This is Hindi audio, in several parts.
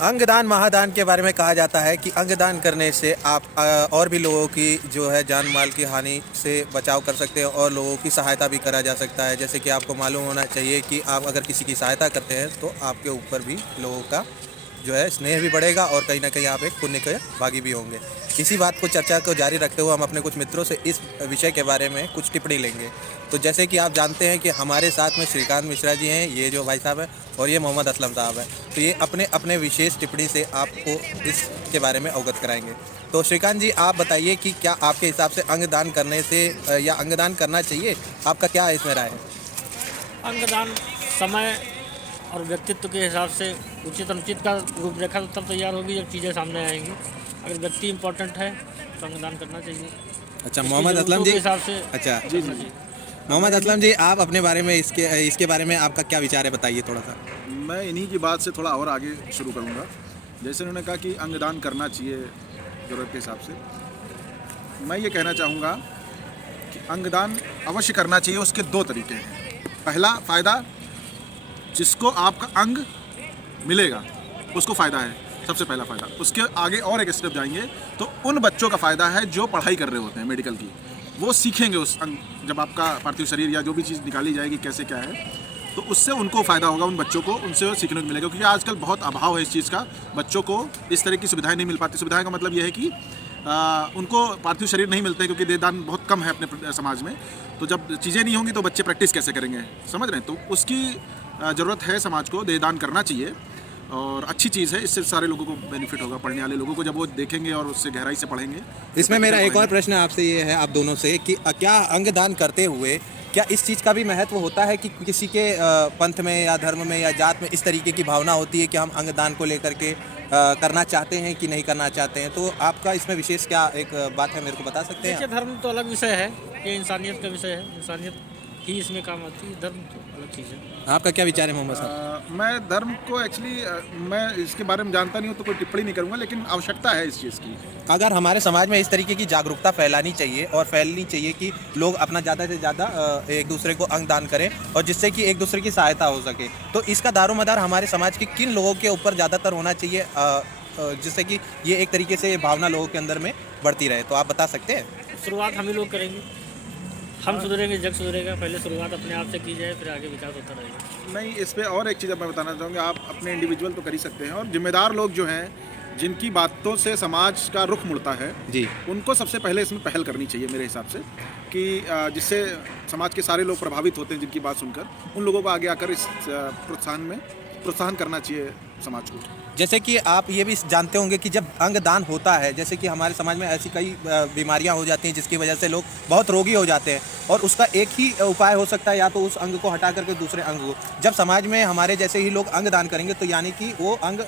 अंगदान महादान के बारे में कहा जाता है कि अंगदान करने से आप और भी लोगों की जो है जान माल की हानि से बचाव कर सकते हैं और लोगों की सहायता भी करा जा सकता है। जैसे कि आपको मालूम होना चाहिए कि आप अगर किसी की सहायता करते हैं तो आपके ऊपर भी लोगों का जो है स्नेह भी बढ़ेगा और कहीं ना कहीं आप एक पुण्य के भागी भी होंगे। इसी बात को चर्चा को जारी रखते हुए हम अपने कुछ मित्रों से इस विषय के बारे में कुछ टिप्पणी लेंगे। तो जैसे कि आप जानते हैं कि हमारे साथ में श्रीकांत मिश्रा जी हैं, ये जो भाई साहब हैं, और ये मोहम्मद असलम साहब हैं। तो ये अपने अपने विशेष टिप्पणी से आपको इसके बारे में अवगत कराएंगे। तो श्रीकांत जी, आप बताइए कि क्या आपके हिसाब से अंगदान करने से या अंगदान करना चाहिए, आपका क्या इसमें राय है? अंगदान समय और व्यक्तित्व के हिसाब से उचित अनुचित का रूपरेखा तब तैयार होगी जब चीज़ें सामने आएंगी। अगर व्यक्ति इम्पोर्टेंट है तो अंगदान करना चाहिए। अच्छा मोहम्मद असलम जी, हिसाब से अच्छा जी मोहम्मद असलम जी, आप अपने बारे में इसके बारे में आपका क्या विचार है, बताइए थोड़ा सा। मैं इन्हीं की बात से थोड़ा और आगे शुरू करूँगा। जैसे उन्होंने कहा कि अंगदान करना चाहिए ज़रूरत के हिसाब से, मैं ये कहना चाहूँगा कि अंगदान अवश्य करना चाहिए। उसके दो तरीके हैं। पहला फ़ायदा, जिसको आपका अंग मिलेगा उसको फ़ायदा है, सबसे पहला फ़ायदा। उसके आगे और एक स्टेप जाएंगे तो उन बच्चों का फ़ायदा है जो पढ़ाई कर रहे होते हैं मेडिकल की, वो सीखेंगे उस अंग, जब आपका पार्थिव शरीर या जो भी चीज़ निकाली जाएगी कैसे क्या है, तो उससे उनको फ़ायदा होगा, उन बच्चों को उनसे सीखने को मिलेगा। क्योंकि आजकल बहुत अभाव है इस चीज़ का, बच्चों को इस तरह की सुविधाएं नहीं मिल पाती। सुविधाएं का मतलब यह है कि उनको पार्थिव शरीर नहीं मिलते क्योंकि देहदान बहुत कम है अपने समाज में। तो जब चीज़ें नहीं होंगी तो बच्चे प्रैक्टिस कैसे करेंगे, समझ रहे हैं? तो उसकी ज़रूरत है, समाज को देहदान करना चाहिए और अच्छी चीज़ है। इससे सारे लोगों को बेनिफिट होगा, पढ़ने वाले लोगों को, जब वो देखेंगे और उससे गहराई से पढ़ेंगे। इसमें मेरा एक और प्रश्न आपसे ये है, आप दोनों से, कि क्या अंगदान करते हुए क्या इस चीज़ का भी महत्व होता है कि किसी के पंथ में या धर्म में या जात में इस तरीके की भावना होती है कि हम अंगदान को लेकर के करना चाहते हैं कि नहीं करना चाहते हैं? तो आपका इसमें विशेष क्या एक बात है, मेरे को बता सकते हैं? देखिए, धर्म तो अलग विषय है, ये इंसानियत का विषय है। इंसानियत ही इसमें काम आती है, धर्म तो अलग चीज़ है। आपका क्या विचार है मोहम्मद साहब? मैं धर्म को एक्चुअली मैं इसके बारे में जानता नहीं हूँ तो कोई टिप्पणी नहीं करूँगा, लेकिन आवश्यकता है इस चीज़ की। अगर हमारे समाज में इस तरीके की जागरूकता फैलानी चाहिए और फैलनी चाहिए कि लोग अपना ज़्यादा से ज़्यादा एक दूसरे को अंगदान करें और जिससे कि एक दूसरे की सहायता हो सके, तो इसका दारोमदार हमारे समाज के किन लोगों के ऊपर ज़्यादातर होना चाहिए जिससे कि ये एक तरीके से भावना लोगों के अंदर में बढ़ती रहे? तो आप बता सकते हैं। शुरुआत हम ही लोग करेंगे, हम सुधरेंगे जग सुधरेगा। पहले शुरुआत अपने आप से की जाए, फिर आगे विकास होता रहेगा। नहीं, इस पे और एक चीज़ मैं बताना चाहूँगा। आप अपने इंडिविजुअल तो कर ही सकते हैं, और जिम्मेदार लोग जो हैं, जिनकी बातों से समाज का रुख मुड़ता है जी, उनको सबसे पहले इसमें पहल करनी चाहिए मेरे हिसाब से, कि जिससे समाज के सारे लोग प्रभावित होते हैं जिनकी बात सुनकर, उन लोगों को आगे आकर इस प्रोत्साहन करना चाहिए समाज को। जैसे कि आप ये भी जानते होंगे कि जब अंगदान होता है, जैसे कि हमारे समाज में ऐसी कई बीमारियां हो जाती हैं जिसकी वजह से लोग बहुत रोगी हो जाते हैं, और उसका एक ही उपाय हो सकता है, या तो उस अंग को हटा करके दूसरे अंग को। जब समाज में हमारे जैसे ही लोग अंगदान करेंगे तो यानी कि वो अंग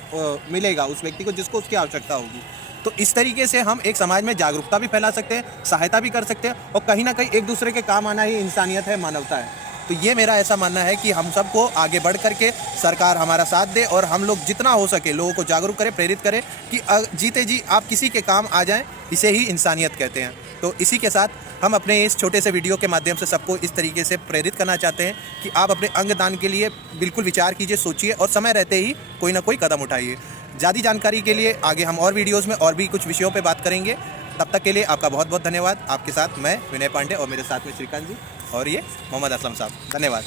मिलेगा उस व्यक्ति को जिसको उसकी आवश्यकता होगी। तो इस तरीके से हम एक समाज में जागरूकता भी फैला सकते हैं, सहायता भी कर सकते हैं, और कहीं ना कहीं एक दूसरे के काम आना ही इंसानियत है, मानवता है। तो ये मेरा ऐसा मानना है कि हम सबको आगे बढ़ करके सरकार हमारा साथ दे और हम लोग जितना हो सके लोगों को जागरूक करें, प्रेरित करें कि जीते जी आप किसी के काम आ जाएं, इसे ही इंसानियत कहते हैं। तो इसी के साथ हम अपने इस छोटे से वीडियो के माध्यम से सबको इस तरीके से प्रेरित करना चाहते हैं कि आप अपने अंगदान के लिए बिल्कुल विचार कीजिए, सोचिए और समय रहते ही कोई ना कोई कदम उठाइए। ज़्यादा जानकारी के लिए आगे हम और वीडियोज़ में और भी कुछ विषयों पर बात करेंगे। तब तक के लिए आपका बहुत बहुत धन्यवाद। आपके साथ मैं विनय पांडे और मेरे साथ में श्रीकांत जी और ये मोहम्मद असलम साहब। धन्यवाद।